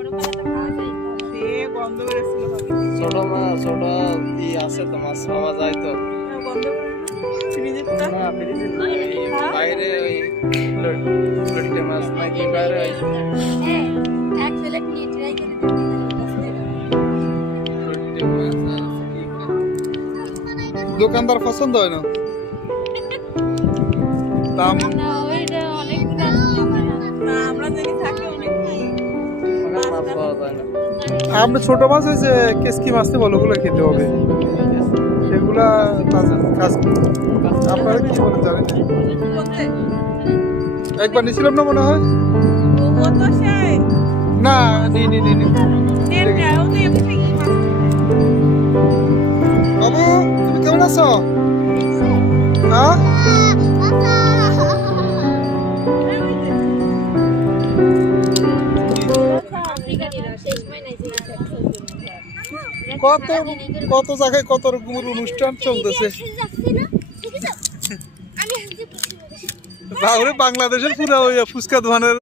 ছোট মাছ ছোট ই আছে তো মাছ পাওয়া যায় তো না ফ্রিজে বাইরে ওই লটকে মাছ নাকি বাইরে ওই লটকে মাছ আছে কি দোকানদার পছন্দ হয় না দাম মাছ পাওয়া যায় না আমরা ছোট মাছ হয়েছে কেসকি মাছতে বলো ওগুলো খেতে হবে এগুলা কাজ আপনারা কি বলেন জানেন একবার নিয়েছিলাম না মনে হয় না নি বাবু তুমি কেমন আছো হ্যাঁ কত কত জায়গায় কত রকমের অনুষ্ঠান চলতেছে বাংলাদেশের পুরো ফুচকা দোকানের